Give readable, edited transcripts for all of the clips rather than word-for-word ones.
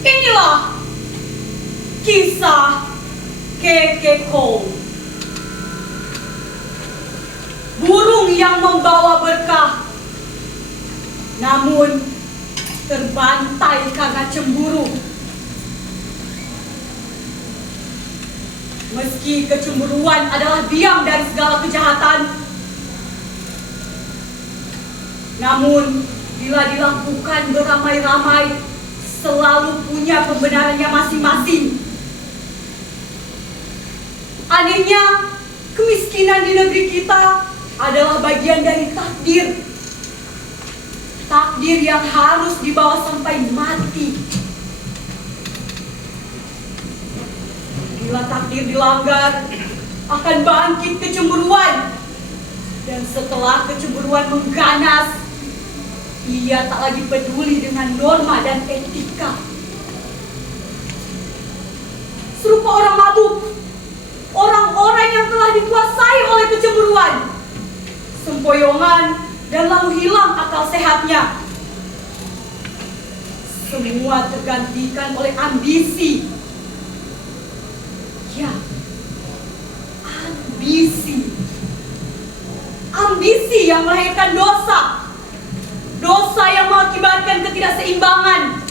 Inilah kisah Kekeko, burung yang membawa berkah, namun terbantai karena cemburu. Meski kecemburuan adalah biang dari segala kejahatan, namun bila dilakukan beramai-ramai, selalu punya pembenarannya masing-masing. Anehnya, kemiskinan di negeri kita adalah bagian dari takdir. Takdir yang harus dibawa sampai mati. Bila takdir dilanggar, akan bangkit kecemburuan. Dan setelah kecemburuan mengganas, ia tak lagi peduli dengan norma dan etika. Serupa orang mabuk, orang-orang yang telah dikuasai oleh kecemburuan, sempoyongan, dan lalu hilang akal sehatnya. Semua tergantikan oleh ambisi. Ya, ambisi. Ambisi yang melahirkan dosa. Dosa yang mengakibatkan ketidakseimbangan.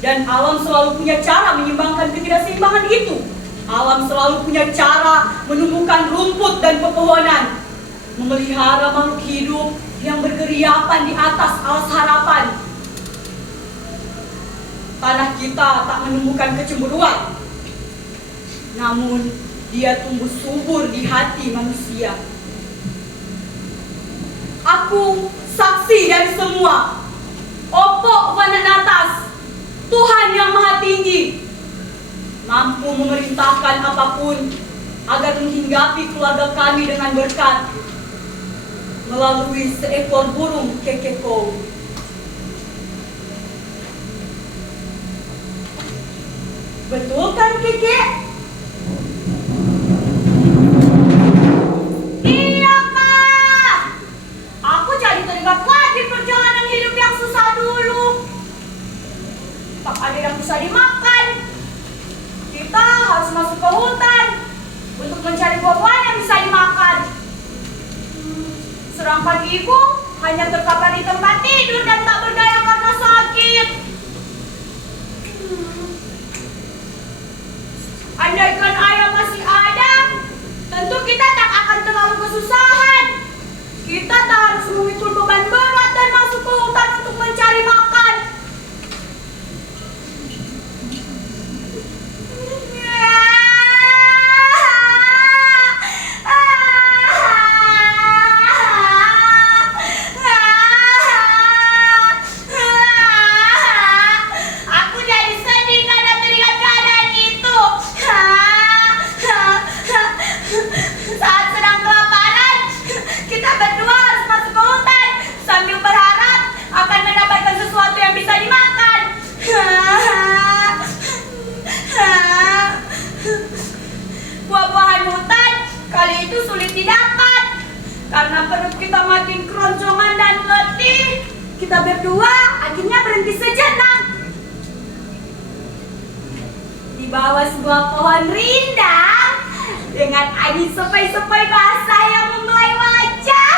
Dan alam selalu punya cara menyeimbangkan ketidakseimbangan itu. Alam selalu punya cara menumbuhkan rumput dan pepohonan, memelihara makhluk hidup yang bergeriapan di atas alas harapan. Tanah kita tak menumbuhkan kecemburuan, namun dia tumbuh subur di hati manusia. Aku saksi dari semua. Opo Vananatas, Tuhan yang Maha Tinggi, mampu memerintahkan apapun agar menghinggapi keluarga kami dengan berkat melalui seekor burung Kekeko. Betul kan, Keke? Iya, Kak. Aku jadi teringat lagi perjalanan hidup yang susah dulu. Tak ada yang bisa dimakan. Kita harus masuk ke hutan untuk mencari buah-buahan yang bisa dimakan. Sedangkan ibu hanya terkapar di tempat tidur dan tak berdaya karena sakit. Andaikan ayah masih ada, tentu kita tak akan terlalu kesusahan. Kita tak harus memikul beban berat dan masuk ke hutan untuk mencari makan. Karena perut kita makin keroncongan dan letih, kita berdua akhirnya berhenti sejenak di bawah sebuah pohon rindang dengan angin sepoi-sepoi basah yang membelai wajah.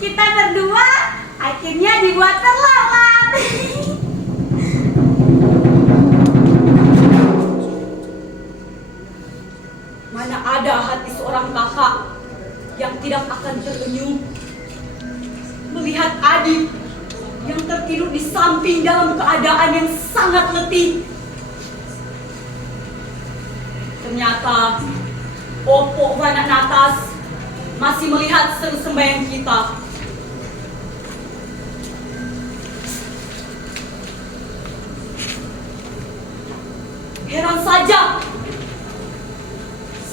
Kita berdua akhirnya dibuat terlelap. Mana ada hati seorang kakak yang tidak akan terenyuh melihat adik yang tertidur di samping dalam keadaan yang sangat letih. Ternyata Opo Vananatas masih melihat seru sembahyang kita. Heran saja,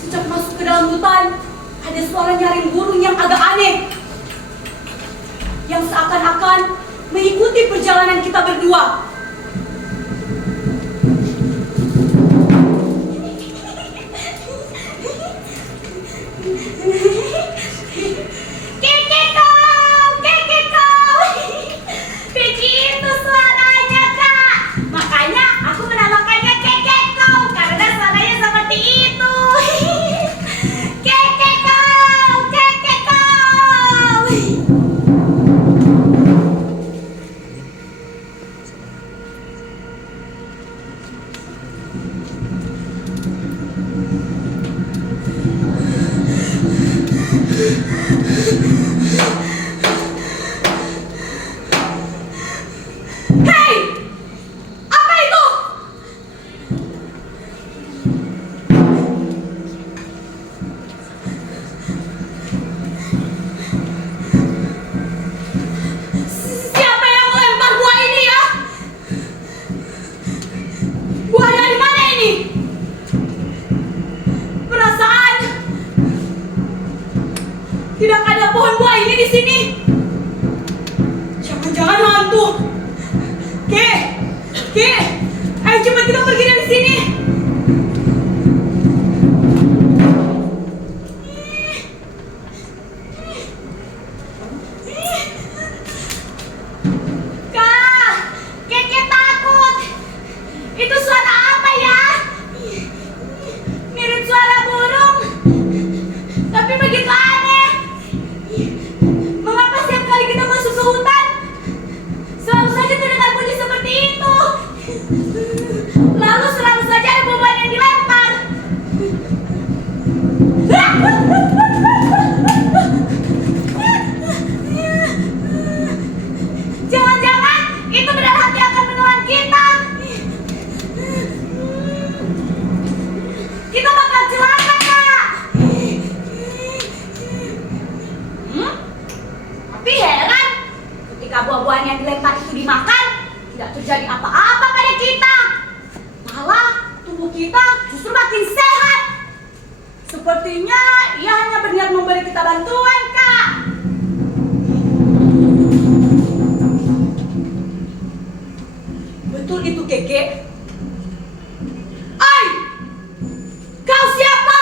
sejak masuk ke dalam hutan, ada suara nyaring burung yang agak aneh, yang seakan-akan mengikuti perjalanan kita berdua. Kekeko, Kekeko, begitu suaranya, Kak. Makanya Hei! Apa itu? Siapa yang melempar buah ini ya? Buah dari mana ini? Perasaan tidak ada pohon buah ini di sini. Jangan-jangan hantu. Ki, ayo cepat kita pergi dari sini. Kak, Keke takut. Itu suara apa ya? Mirip suara burung, tapi begitu aneh. Mengapa setiap kali kita masuk ke hutan, selalu saja terdengar bunyi seperti itu? Lalu selalu saja ada beban yang dilempar. Jangan-jangan itu benar hati akan menelan kita. Kita bakal celaka, Kak. Tapi heran, ketika buah-buahan yang dilempar itu dimakan, tidak terjadi apa-apa pada kita. Malah tubuh kita justru makin sehat. Sepertinya ia hanya berniat memberi kita bantuan, Kak. Betul itu, Keke. Ai! Kau siapa?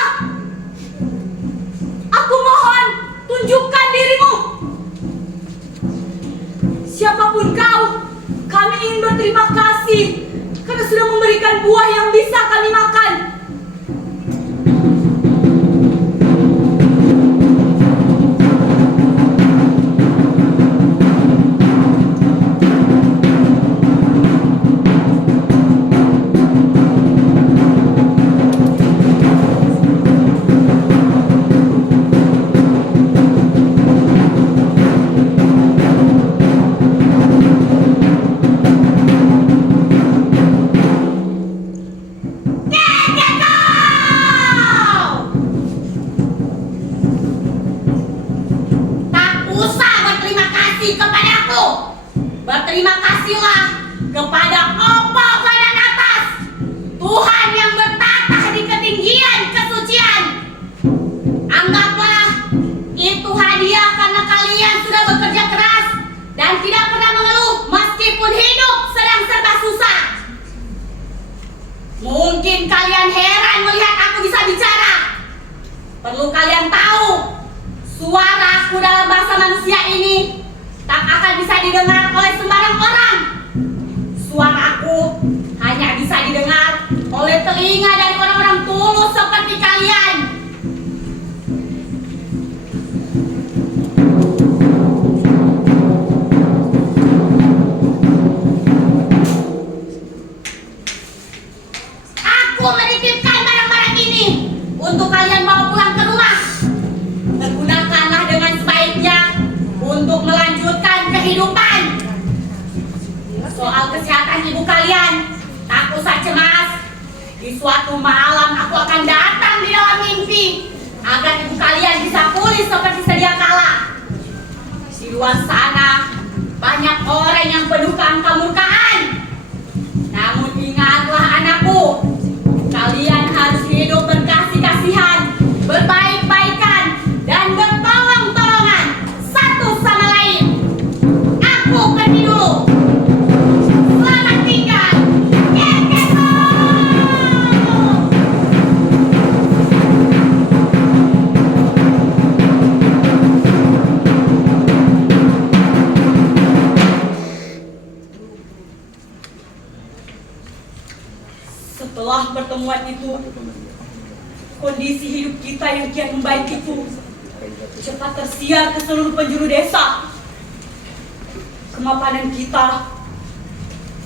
Aku mohon, tunjukkan dirimu. Siapapun kau, kami ingin berterima kasih karena sudah memberikan buah yang bisa kami makan. Berterima kasihlah kepada Opa badan atas, Tuhan yang bertata di ketinggian kesucian. Anggaplah itu hadiah karena kalian sudah bekerja keras dan tidak pernah mengeluh meskipun hidup sedang serba susah. Mungkin kalian heran melihat aku bisa bicara. Perlu kalian tahu, suara aku dalam bahasa manusia ini tak akan bisa didengar oleh sembarang orang. Suaraku hanya bisa didengar oleh telinga dari orang-orang tulus seperti kalian. Aku menitipkan barang-barang ini untuk kalian bawa pulang ke rumah. Pergunakanlah dengan sebaiknya untuk melanjutkan kehidupan. Soal kesehatan ibu kalian, tak usah cemas. Di suatu malam aku akan datang di dalam mimpi agar ibu kalian bisa pulih seperti sedia kala. Di luar sana banyak orang yang penuh keangka-murkaan. Namun ingatlah anakku, kalian harus hidup berkasih-kasihan, berbaik-baikan, dan bertolong-tolongan satu sama lain. Aku pergi dulu. Selamat tinggal. Kekeko! Setelah pertemuan itu, kondisi hidup kita yang kian membaik itu cepat tersiar ke seluruh penjuru desa. Kemapanan kita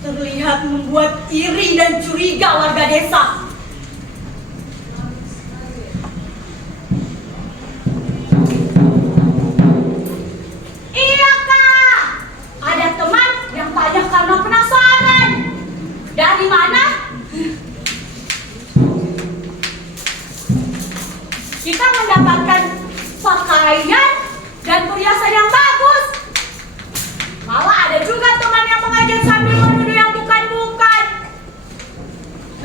terlihat membuat iri dan curiga warga desa. mana? Kita mendapatkan pakaian dan perhiasan yang bagus. Malah ada juga teman yang mengajak sambil menuduh yang bukan-bukan.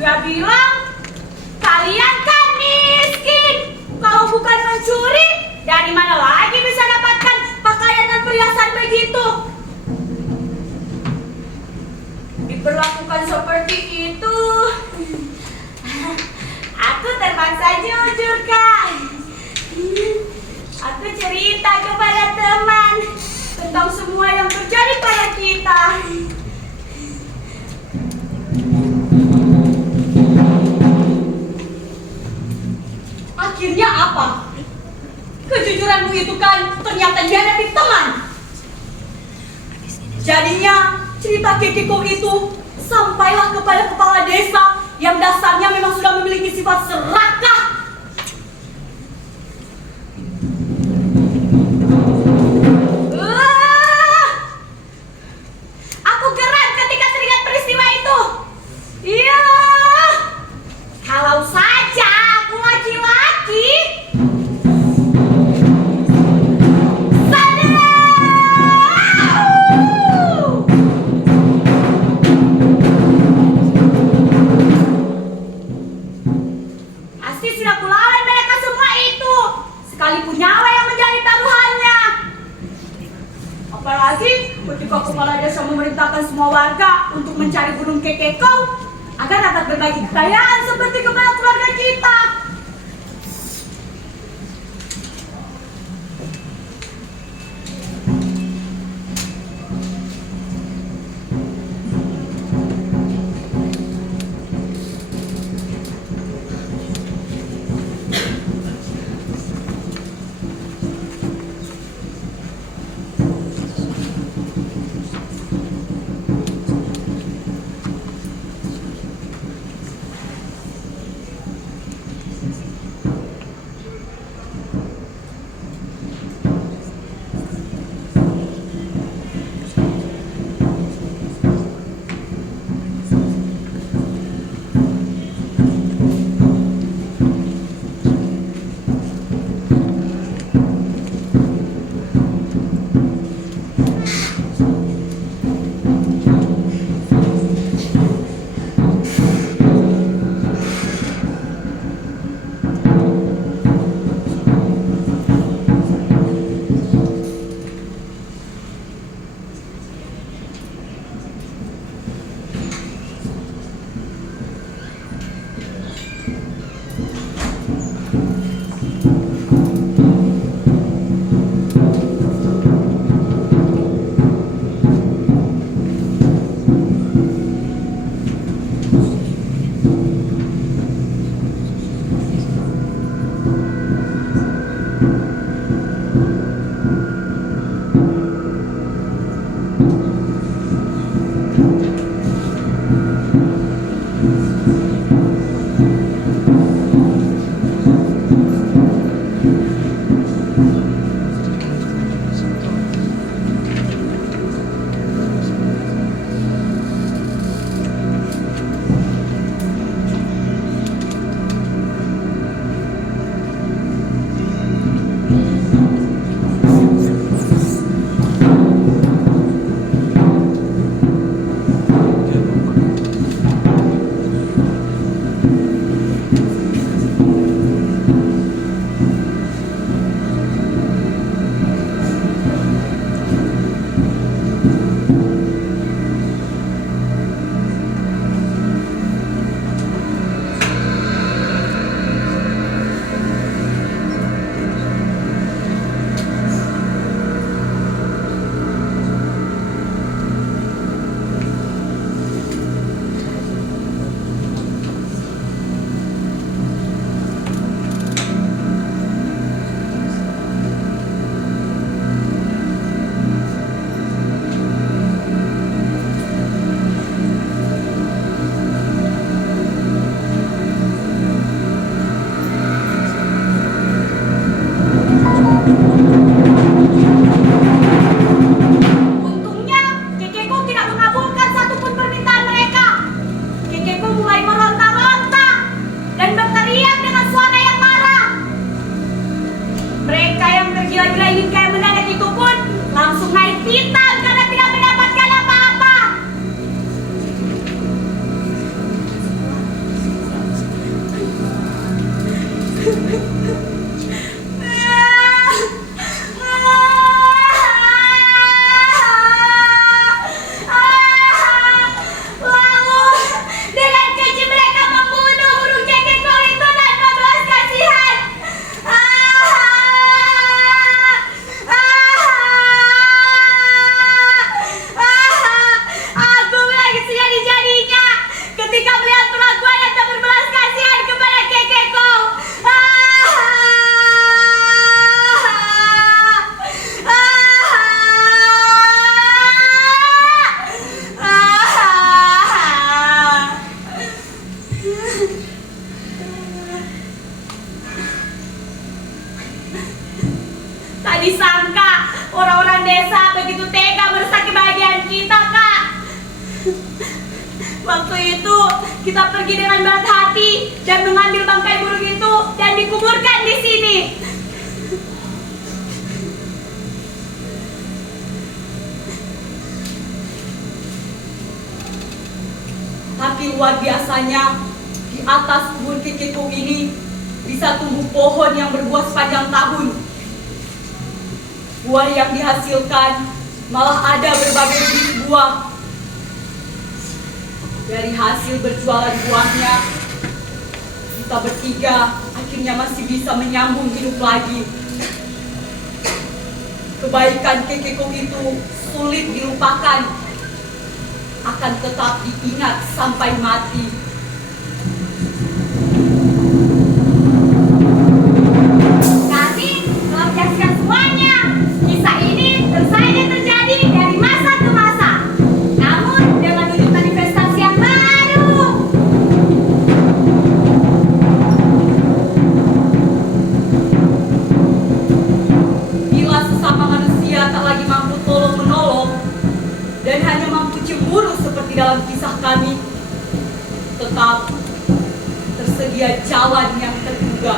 Dia bilang, kalian kan miskin. Kalau bukan mencuri, dari mana lagi bisa dapatkan pakaian dan perhiasan begitu? Diperlakukan seperti itu, aku terpaksa jujur, Kak. Aku cerita kepada teman tentang semua yang terjadi pada kita. Akhirnya apa? Kejujuranmu itu kan ternyata dihadapi teman. Jadinya cerita Kekeko itu sampailah kepada kepala desa yang dasarnya memang sudah memiliki sifat serakah. Aku geram ketika teringat peristiwa itu. Iya, kalau saja aku laki-laki. Pasti sudah kulawan mereka semua itu, sekalipun nyawa yang menjadi taruhannya. Apalagi ketika kepala desa memerintahkan semua warga untuk mencari burung Kekeko agar dapat berbagi kekayaan seperti kepada keluarga kita. waktu itu kita pergi dengan berat hati dan mengambil bangkai burung itu dan dikuburkan di sini. Tapi luar biasanya, di atas kebun kikikung ini bisa tumbuh pohon yang berbuah sepanjang tahun. Buah yang dihasilkan malah ada berbagai jenis buah. Dari hasil berjualan buahnya, kita bertiga akhirnya masih bisa menyambung hidup lagi. Kebaikan kikikung itu sulit dilupakan, akan tetap diingat sampai mati. Kami telah menyaksikan semuanya. Kisah ini tentu saja terjadi dari masa ke masa, namun dengan wujud manifestasi yang baru. Bila sesama manusia tak lagi mampu tolong-menolong dan hanya mampu cemburu seperti dalam kisah kami, tetap tersedia jalan yang terbuka